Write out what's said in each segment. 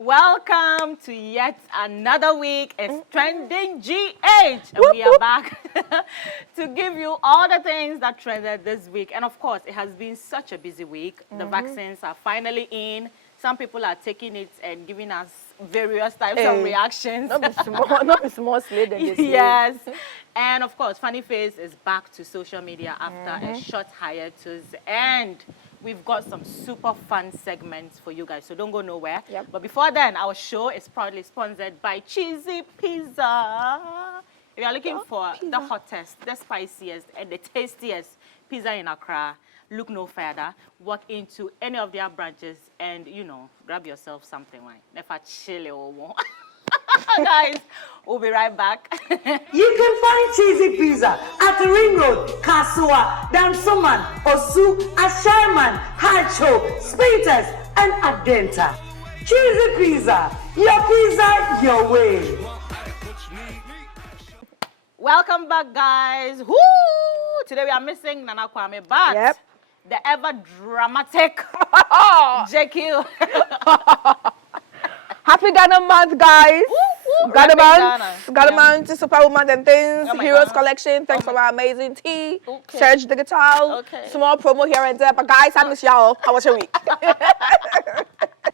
Welcome to yet another week. It's Trending GH. And we are back to give you all the things that trended this week. And of course, it has been such a busy week. The vaccines are finally in. Some people are taking it and giving us various types of reactions. Not be small slave than this. Yes. And of course, Funny Face is back to social media after a short hiatus. And we've got some super fun segments for you guys, so don't go nowhere. Yep. But before then, our show is proudly sponsored by Cheesy Pizza. If you're looking for the hottest, the spiciest, and the tastiest pizza in Accra, look no further. Walk into any of their branches and, you know, grab yourself something like never chili or more. Guys, we'll be right back. You can find Cheesy Pizza at the Ring Road, Kasua, Dansoman, Osu, Asherman, Hacho, Spintex, and Adenta. Cheesy Pizza, your way. Welcome back, guys. Woo! Today we are missing Nana Kwame, but the ever dramatic JQ. Happy Ghana month, guys. Ghana month, Superwoman and things, Heroes Collection. Thanks for my amazing tea. Search Digital. Small promo here and there. But guys, I miss y'all. How was your week?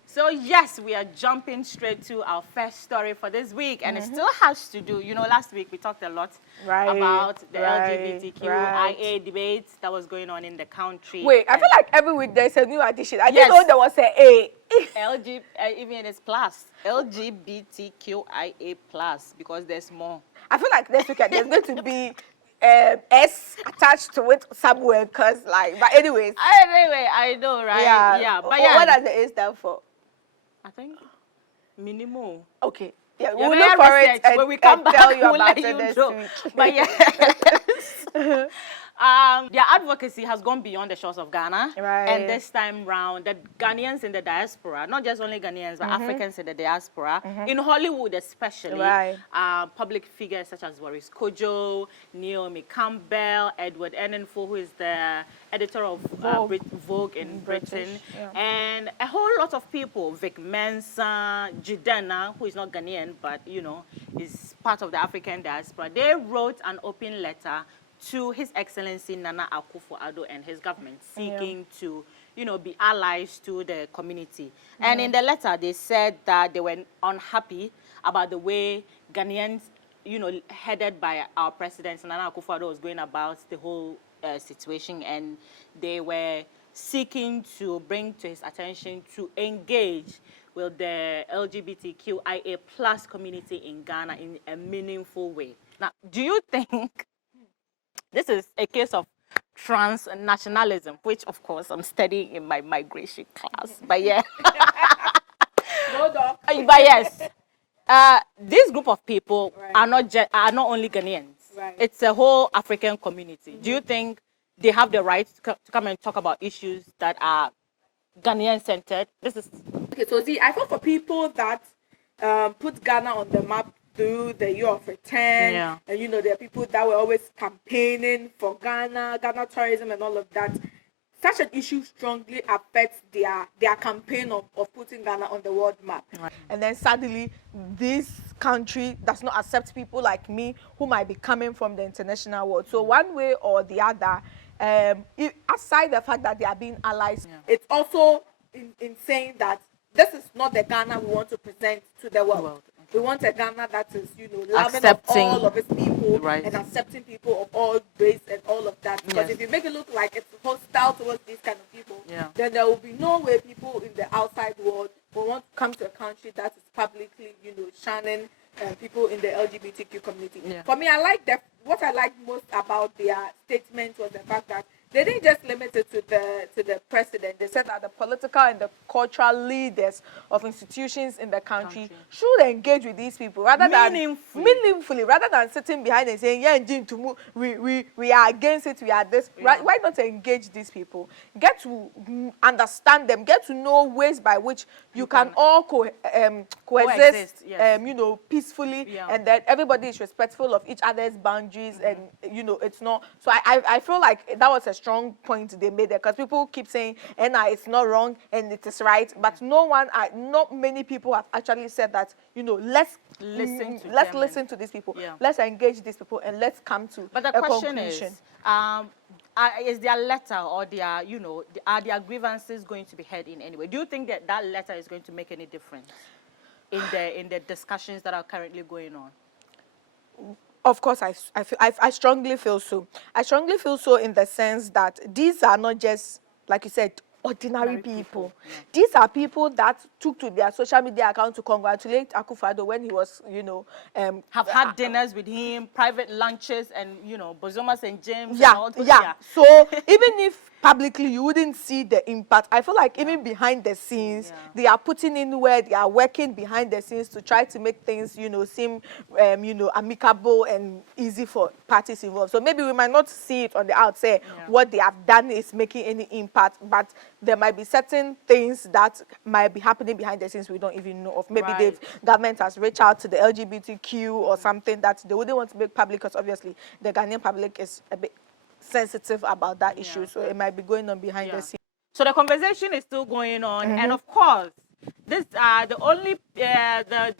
So yes, we are jumping straight to our first story for this week, and it still has to do, you know, last week we talked a lot about the LGBTQIA debate that was going on in the country. Wait, I feel like every week there's a new addition. I didn't know there was an A. Even it's plus, LGBTQIA plus, because there's more. I feel like next week there's going to be S attached to it somewhere, cause like, but anyways. Anyway, I know, right? Yeah. But what does the A stand for? I think minimal. Okay. Yeah, we'll look for it and, when we come back, tell you about it next week. But yes. Their advocacy has gone beyond the shores of Ghana. Right. And this time round, the Ghanaians in the diaspora, not just only Ghanaians, but Africans in the diaspora, in Hollywood especially, public figures such as Boris Kojo, Naomi Campbell, Edward Enenfo, who is the editor of Vogue in Britain, and a whole lot of people, Vic Mensa, Jidena, who is not Ghanaian, but, you know, is part of the African diaspora. They wrote an open letter to His Excellency Nana Akufo-Addo and his government, seeking to, you know, be allies to the community. And in the letter, they said that they were unhappy about the way Ghanaians, you know, headed by our president, Nana Akufo-Addo, was going about the whole situation, and they were seeking to bring to his attention to engage with the LGBTQIA plus community in Ghana in a meaningful way. Now, do you think this is a case of transnationalism, which, of course, I'm studying in my migration class. But yeah. But yes, this group of people are not only Ghanaians. It's a whole African community. Do you think they have the right to come and talk about issues that are Ghanaian-centered? This is okay. So see, I thought for people that put Ghana on the map through the year of return, and you know, there are people that were always campaigning for Ghana tourism and all of that. Such an issue strongly affects their campaign of putting Ghana on the world map. And then suddenly, this country does not accept people like me who might be coming from the international world. So one way or the other, aside the fact that they are being allies, it's also in saying that this is not the Ghana we want to present to the world. We want a Ghana that is, you know, loving of all of its people and accepting people of all race and all of that. Because if you make it look like it's hostile towards these kind of people, then there will be no way people in the outside world will want to come to a country that is publicly, you know, shunning people in the LGBTQ community. For me, what I liked most about their statement was the fact that they didn't just limit it to the president. They said that the political and the cultural leaders of institutions in the country should engage with these people rather meaningfully, rather than sitting behind and saying, we are against it, we are this. Why not engage these people? Get to understand them, get to know ways by which you can all coexist, yes. you know, peacefully, and that everybody is respectful of each other's boundaries, and you know, it's not. So I feel like that was a strong point they made there, because people keep saying, it's not wrong and it is right, but not many people have actually said that, you know, let's listen to these people, let's engage these people, and let's come to but the question is their letter or their, you know, are their grievances going to be heard in any way? Do you think that that letter is going to make any difference in the discussions that are currently going on? Of course, I strongly feel so. I strongly feel so in the sense that these are not just, like you said, ordinary people. These are people that took to their social media account to congratulate Akufo-Addo when he was, you know, have had dinners with him, private lunches, and, you know, Bozomas and James. Yeah, and all those, So even if publicly you wouldn't see the impact, I feel like even behind the scenes, they are putting in where they are working behind the scenes to try to make things, you know, seem, you know, amicable and easy for parties involved. So maybe we might not see it on the outside. What they have done is making any impact, but there might be certain things that might be happening behind the scenes we don't even know of. Maybe the government has reached out to the LGBTQ or something that they wouldn't want to make public, because obviously the Ghanaian public is a bit sensitive about that issue, so it might be going on behind the scenes. So the conversation is still going on, and of course, this the only the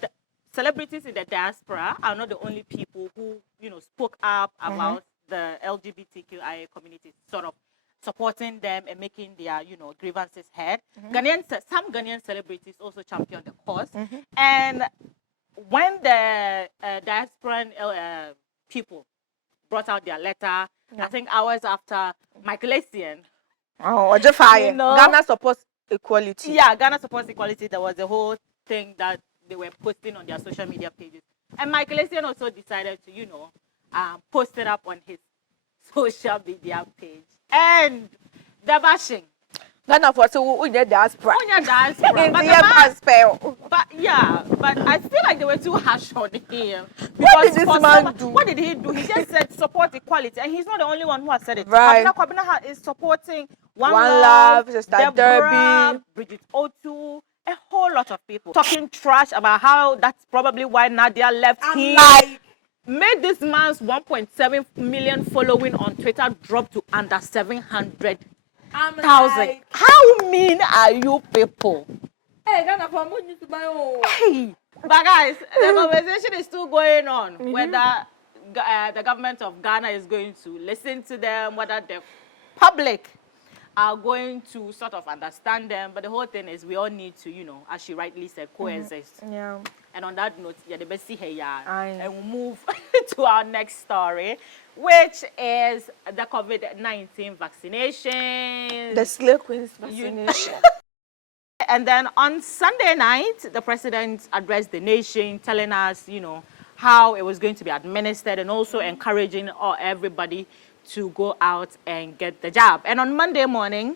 celebrities in the diaspora are not the only people who, you know, spoke up about the LGBTQIA community, sort of supporting them and making their, you know, grievances heard. Some Ghanaian celebrities also championed the cause, and when the diasporan people brought out their letter, I think hours after, Michael Essien, you know, Ghana supports equality. Yeah, Ghana supports equality. There was a whole thing that they were posting on their social media pages, and Michael Essien also decided to, you know, post it up on his social media page. And the bashing. Ghana for so diaspora. But I feel like they were too harsh on him. What did this man do? What did he do? He just said support equality, and he's not the only one who has said it. Right. Kwabena is supporting One Love, Sister Deborah, Derby, Bridget Otu, a whole lot of people talking trash about how that's probably why Nadia left him. Made this man's 1.7 million following on Twitter drop to under 700,000. How mean are you people? Hey, Ghana for money to buy own. Hey, but guys, the conversation is still going on. Whether the government of Ghana is going to listen to them, whether the public are going to sort of understand them. But the whole thing is we all need to, you know, as she rightly said, coexist. And on that note, the best see here, and we'll move to our next story, which is the COVID-19 vaccination. The Slay Queen's vaccination. And then on Sunday night, the president addressed the nation, telling us, you know, how it was going to be administered, and also encouraging everybody to go out and get the jab. And on Monday morning,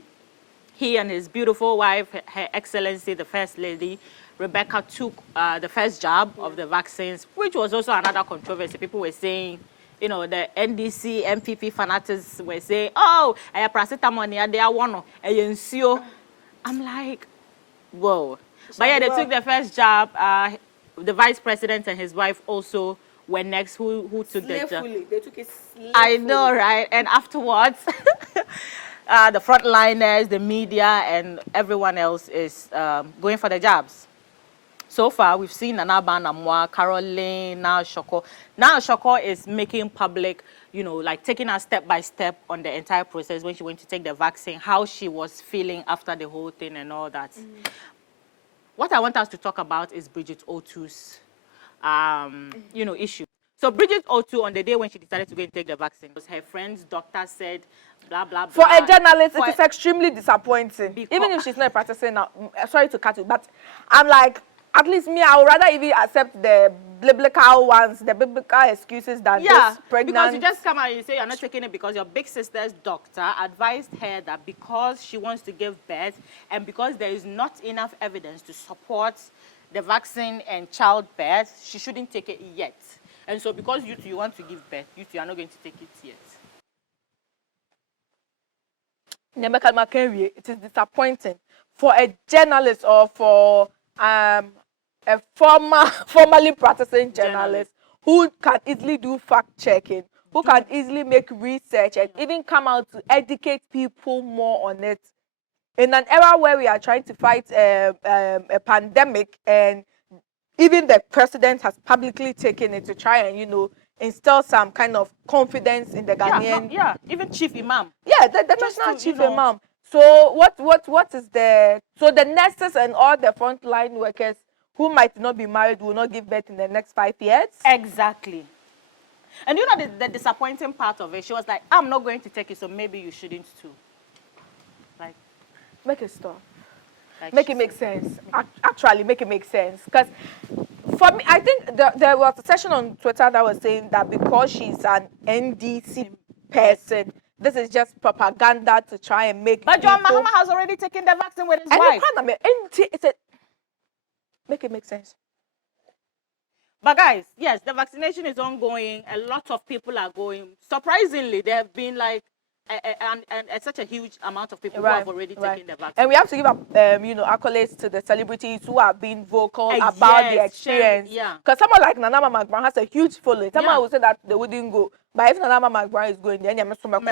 he and his beautiful wife, Her Excellency, the First Lady, Rebecca, took the first jab of the vaccines, which was also another controversy. People were saying, you know, the NDC, MPP fanatics were saying, oh, I have paracetamol, they are one, I'm like, whoa. But yeah, they took the first jab. The vice president and his wife also were next, who took the jab. They took it slayfully. I know, right? And afterwards, the frontliners, the media, and everyone else is going for the jabs. So far, we've seen Nana Banamwa, Caroline, now Shoko. Now Shoko is making public, you know, like taking her step by step on the entire process when she went to take the vaccine, how she was feeling after the whole thing and all that. What I want us to talk about is Bridget Otu's, you know, issue. So Bridget Otu, on the day when she decided to go and take the vaccine, her friend's doctor said, blah, blah, blah. For a journalist, it is extremely disappointing. Even if she's not practicing now, sorry to cut you, but I'm like, at least me, I would rather even accept the biblical ones, the biblical excuses than this pregnant. Because you just come out and you say you're not taking it because your big sister's doctor advised her that because she wants to give birth and because there is not enough evidence to support the vaccine and childbirth, she shouldn't take it yet. And so because you want to give birth, you are not going to take it yet. It is disappointing for a journalist or for a a formerly practicing journalist who can easily do fact-checking, who can easily make research and even come out to educate people more on it. In an era where we are trying to fight a pandemic, and even the president has publicly taken it to try and, you know, instill some kind of confidence in the Ghanaian. Even Chief Imam. Yeah, the national chief imam. So what is the nurses and all the frontline workers who might not be married will not give birth in the next 5 years? Exactly. And you know the disappointing part of it, she was like, I'm not going to take it, so maybe you shouldn't too. Like, make it stop. Like make it make sense. Actually, make it make sense. Because for me, I think there was a session on Twitter that was saying that because she's an NDC person, this is just propaganda to try and make. But John Mahama has already taken the vaccine with his wife. Make it make sense. But guys, yes, the vaccination is ongoing. A lot of people are going. Surprisingly, there have been like such a huge amount of people who have already taken the vaccine. And we have to give up, you know, accolades to the celebrities who have been vocal about the experience. Because someone like Nana McBrown has a huge following. Someone would say that they wouldn't go. But if Nana McBrown is going, then you're so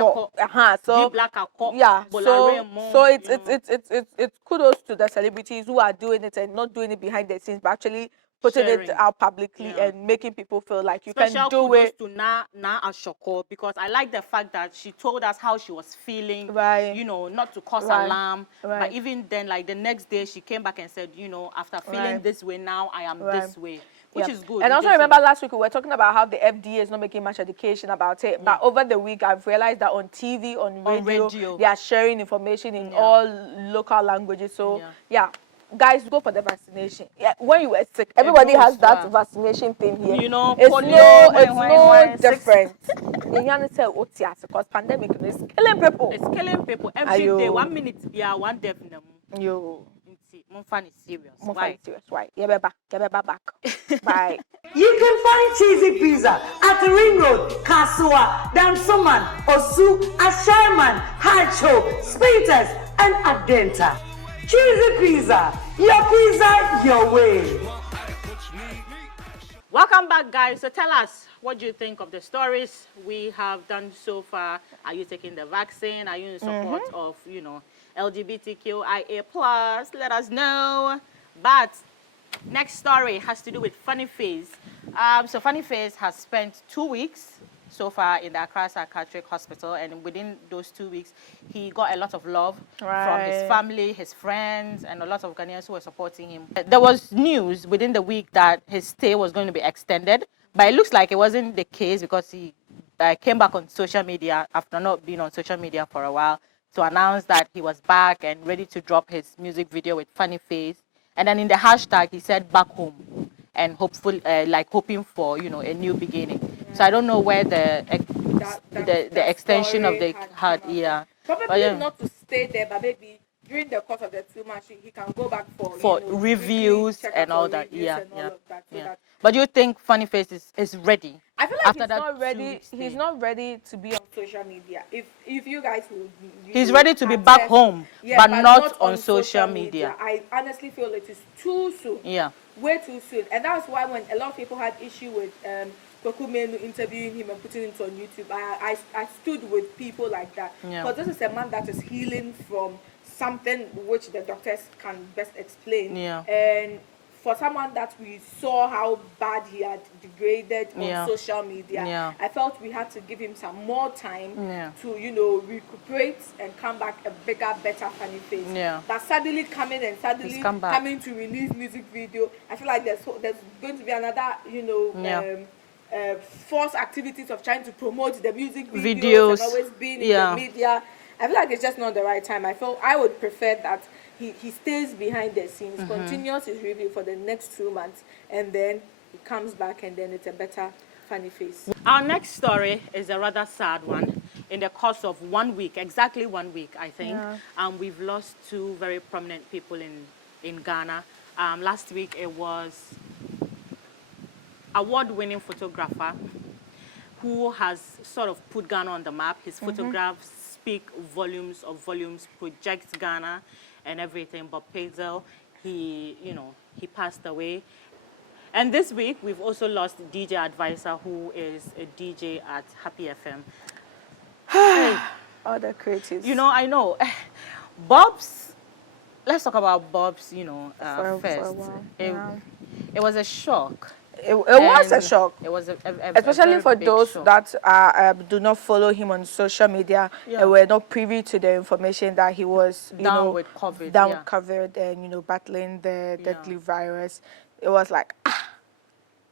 it's kudos to the celebrities who are doing it and not doing it behind the scenes, but actually putting it out publicly and making people feel like you can do it. To Na Ashoko, because I like the fact that she told us how she was feeling, you know, not to cause alarm. But even then, like the next day, she came back and said, you know, after feeling this way, now I am this way. Which is good. And also remember last week we were talking about how the FDA is not making much education about it. But over the week I've realized that on TV, on radio, they are sharing information in all local languages. So guys, go for the vaccination. When you were sick, everybody has that vaccination thing here. You know, it's no different. Because pandemic is killing people. It's killing people every day. 1 minute, one death. Serious. Why? Yeah, back. Bye. You can find Cheesy Pizza at the Ring Road, Kasua, Dansoman, Osu, Asherman, Hacho, Speeters, and Adenta. Cheesy Pizza, your way. Welcome back, guys. So tell us, what do you think of the stories we have done so far? Are you taking the vaccine? Are you in support of, you know, LGBTQIA+? Let us know. But next story has to do with Funny Face. So Funny Face has spent 2 weeks so far in the Accra Psychiatric Hospital, and within those 2 weeks, he got a lot of love from his family, his friends, and a lot of Ghanaians who were supporting him. There was news within the week that his stay was going to be extended, but it looks like it wasn't the case because he came back on social media after not being on social media for a while to announce that he was back and ready to drop his music video with Funny Face. And then in the hashtag, he said back home and hoping for, you know, a new beginning. So I don't know where the extension of the probably not to stay there, but maybe during the course of the 2 months he can go back for reviews and all that. But do you think Funny Face is ready? I feel like he's not ready. He's not ready to be on social media. If you guys will, he's ready to be back home, but not on social media. I honestly feel it is too soon. Way too soon. And that's why when a lot of people had issue with Kokumenu interviewing him and putting it on YouTube, I stood with people like that. Because this is a man that is healing from something which the doctors can best explain. And for someone that we saw how bad he had degraded on social media, I felt we had to give him some more time to, you know, recuperate and come back a bigger, better Funny Face. But suddenly coming to release music video, I feel like there's going to be another, you know, forced activities of trying to promote the music videos and always being in the media. I feel like it's just not the right time. I would prefer that he stays behind the scenes, continues his review for the next 2 months, and then he comes back, and then it's a better Funny Face. Our next story is a rather sad one. In the course of 1 week, exactly 1 week, I think, we've lost 2 very prominent people in Ghana. Last week, it was award-winning photographer who has sort of put Ghana on the map. His photographs speak volumes, projects Ghana and everything. But Pazel, he passed away. And this week, we've also lost DJ Advisor, who is a DJ at Happy FM. Other creatives. I know. Bob's, let's talk about Bob's, first. For a while. It was a shock. It was a shock. It was especially for those shock. that do not follow him on social media and were not privy to the information that he was down with COVID, with COVID and battling the deadly virus. It was like,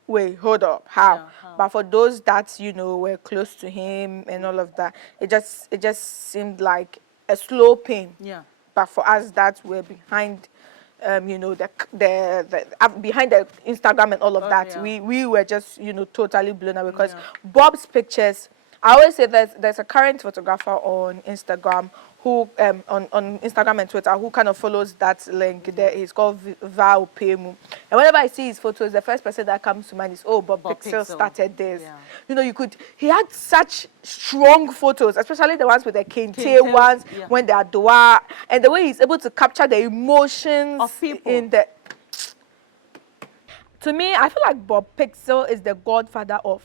wait, hold up, how? But for those that were close to him and all of that, it just seemed like a slow pain. Yeah. But for us that were behind the behind the Instagram and all of that, we were just totally blown away because Bob's pictures. I always say that there's a current photographer on Instagram who on Instagram and Twitter who kind of follows that link there. He's called Val Pemu. And whenever I see his photos, the first person that comes to mind is, oh, Bob Pixel started this. Yeah. He had such strong photos, especially the ones with the kente ones, when they are Dua, and the way he's able to capture the emotions of people. To me, I feel like Bob Pixel is the godfather of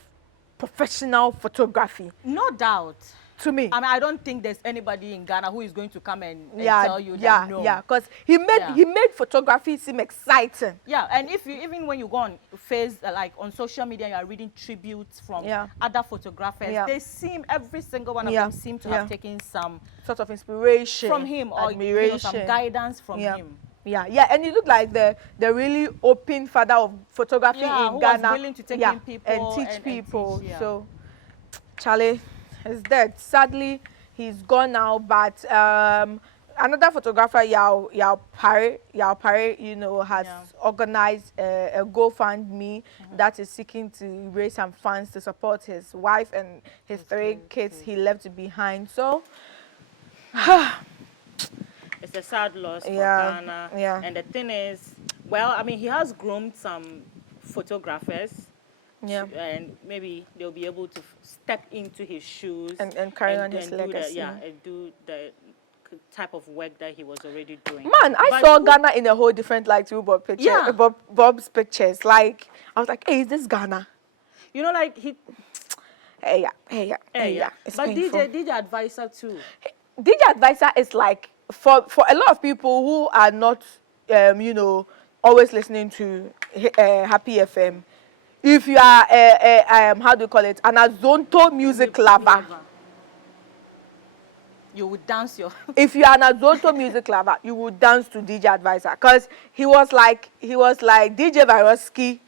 professional photography. No doubt. To me. I don't think there's anybody in Ghana who is going to come and tell you that no. Yeah, because he made photography seem exciting. Yeah, and even when you go on like on social media, you are reading tributes from other photographers. They seem, every single one of them seem to have taken some sort of inspiration from him or some guidance from him. Yeah, and he looked like the really open father of photography in who Ghana. Was willing to take in people and teach people. So, Charlie is dead. Sadly, he's gone now. But another photographer, Yao Pare, has organized a GoFundMe that is seeking to raise some funds to support his wife and his 3 kids he left behind. So. It's a sad loss for Ghana. Yeah. And the thing is, he has groomed some photographers. Yeah. And maybe they'll be able to step into his shoes. And carry on his legacy. And do the type of work that he was already doing. Man, I saw Ghana in a whole different light through Bob's pictures. Like, I was like, hey, is this Ghana? Like he... Hey, yeah. It's but painful. DJ Advisor too. DJ Advisor is like, for a lot of people who are not, always listening to Happy FM, if you are, how do you call it, an Azonto music lover, you would dance your... If you are an Azonto music lover, you would dance to DJ Advisor, because he was like DJ Viroski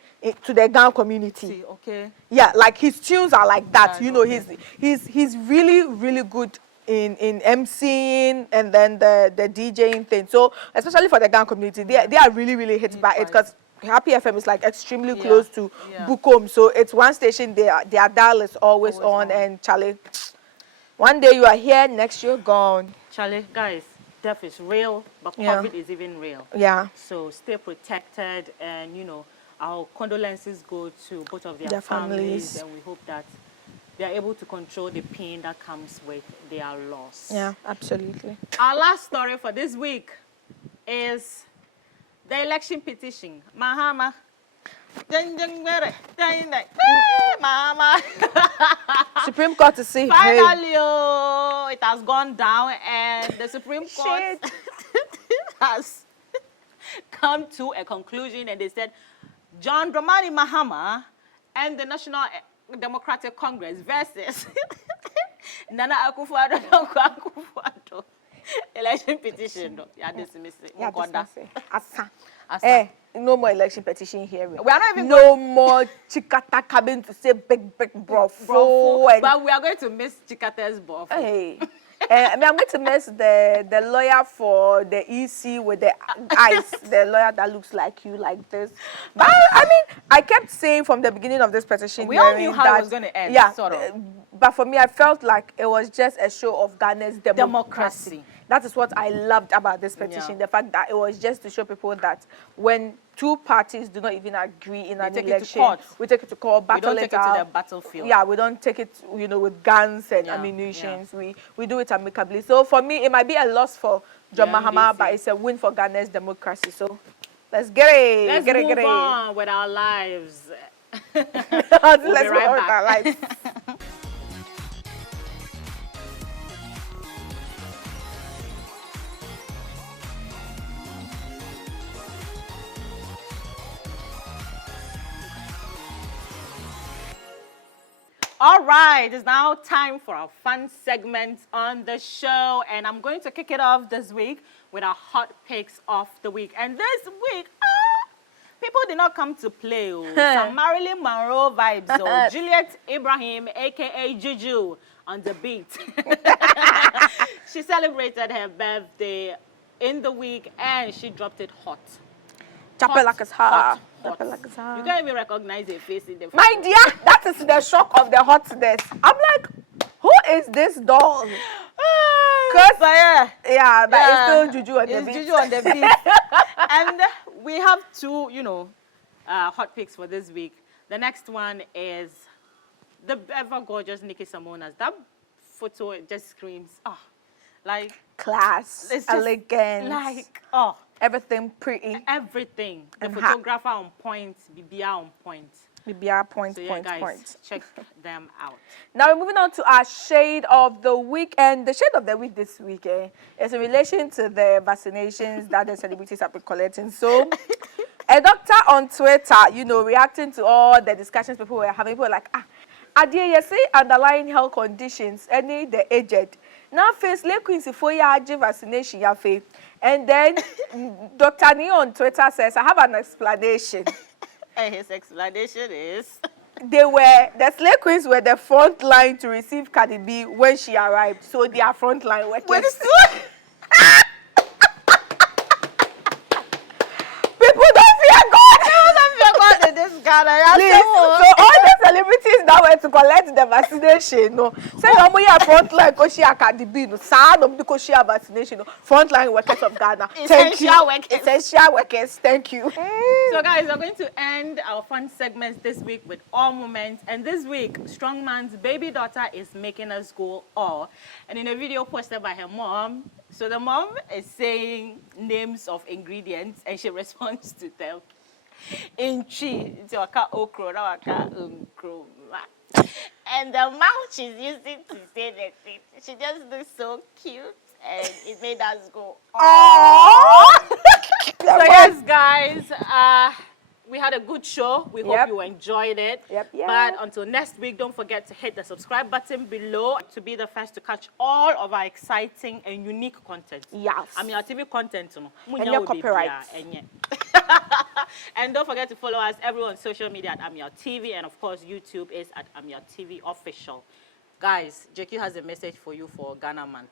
to the Ghana community. Okay. Yeah, like his tunes are like that. He's really, really good in MCing and then the DJing thing. So especially for the Ghana community, they are really, really hit by it, because Happy FM is like extremely close to Bukom. So it's one station, their dial is always on. And Charlie, one day you are here, next you're gone. Charlie, guys, death is real, but COVID is even real. Yeah. So stay protected, and our condolences go to both of their families, and we hope that they are able to control the pain that comes with their loss. Yeah, absolutely. Our last story for this week is the election petition. Mahama. Mama. Supreme Court to see. Finally, it has gone down, and the Supreme Court has come to a conclusion, and they said John Dramani Mahama and the National Democratic Congress versus Nana Akufo-Addo election petition. Dismiss it. No more election petition here. We are not even more Chikata coming to say big bro. But we are going to miss Chikata's buff. Hey. I'm going to miss the lawyer for the EC with the eyes, the lawyer that looks like you, like this. But I kept saying from the beginning of this petition, we all knew how it was going to end. Yeah, sort of. But for me, I felt like it was just a show of Ghana's democracy. That is what I loved about this petition, the fact that it was just to show people that when two parties do not even agree in an election, we take it to court, battle it out. We don't take it to the battlefield. Yeah, we don't take it, with guns and ammunition. We do it amicably. So for me, it might be a loss for John Mahama, but it's a win for Ghana's democracy. So Let's get it. Let's move on with our lives. Let's We'll be move right on with back. our lives. All right, it's now time for our fun segment on the show, and I'm going to kick it off this week with our hot picks of the week. And this week, people did not come to play. Some Marilyn Monroe vibes. Juliet Ibrahim, aka Juju, on the beat. She celebrated her birthday in the week, and she dropped it hot. Chapel like it's hot. Hot. You can't even recognize her face in the photo. My dear, that is the shock of the hotness. I'm like, who is this doll? But it's still Juju on the beat. Juju on the beat. And we have two, hot picks for this week. The next one is the ever gorgeous Nikki Samonas. That photo just screams, like Class, it's just elegant, like, everything pretty. everything. The And photographer on point, Bibia on point. BBR points, So guys, check them out. Now we're moving on to our shade of the week, and the shade of the week this week is in relation to the vaccinations that the celebrities have been collecting. So, a doctor on Twitter, reacting to all the discussions people were having, people were like, Adia, you say underlying health conditions, any the aged. Now, first, let Quincy for your vaccination, your faith. And then Dr. Neo on Twitter says, I have an explanation. And his explanation is The slave queens were the front line to receive Cardi B when she arrived. So they are front line workers. People don't fear God. People don't fear God in this Ghana. Please, so all the celebrities that were to collect the vaccination, say we are front line because she Cardi B, sad of because she vaccination, front line workers of Ghana. Essential workers. Thank you. So guys, we're going to end our fun segments this week with all moments. And this week, Strongman's baby daughter is making us go all. And in a video posted by her mom, so the mom is saying names of ingredients and she responds to them. Inchi, it's waka okro, waka ukro. And the mouth she's using to say the thing, she just looks so cute and it made us go, aww. So yes, guys, we had a good show. We hope you enjoyed it. But until next week, don't forget to hit the subscribe button below to be the first to catch all of our exciting and unique content. Yes. Ameyaw TV content. And your copyright. And don't forget to follow us everywhere on social media at Ameyaw TV. And of course, YouTube is at Ameyaw TV Official. Guys, JQ has a message for you for Ghana Month.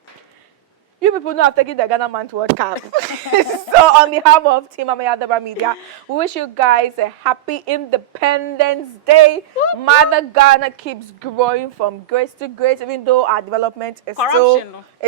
You people know I've taken the Ghana Month World Cup. So on behalf of Team Ameyaw Media, we wish you guys a happy Independence Day. Mother Ghana keeps growing from grace to grace, even though our development is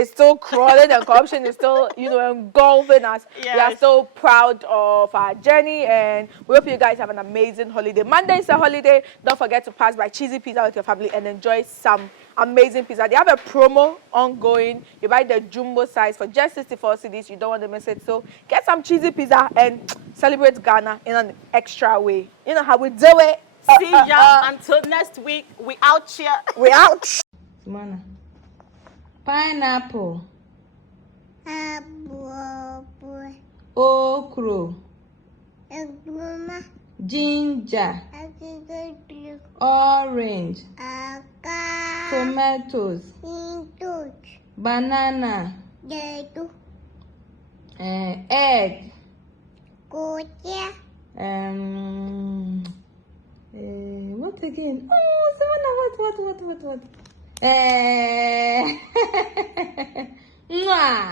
still crawling and corruption is still, engulfing us. Yes. We are so proud of our journey, and we hope you guys have an amazing holiday. Monday is a holiday. Don't forget to pass by Cheesy Pizza with your family and enjoy some amazing pizza. They have a promo ongoing. You buy the jumbo size for just 64 cedis. You don't want to miss it. So get some cheesy pizza and celebrate Ghana in an extra way. You know how we do it. See ya until next week. We out here. We out. Simona. Pineapple. Okro. Ginger. Orange. Tomatoes. Banana. Egg. What again? Oh, Simona, what? Mwah.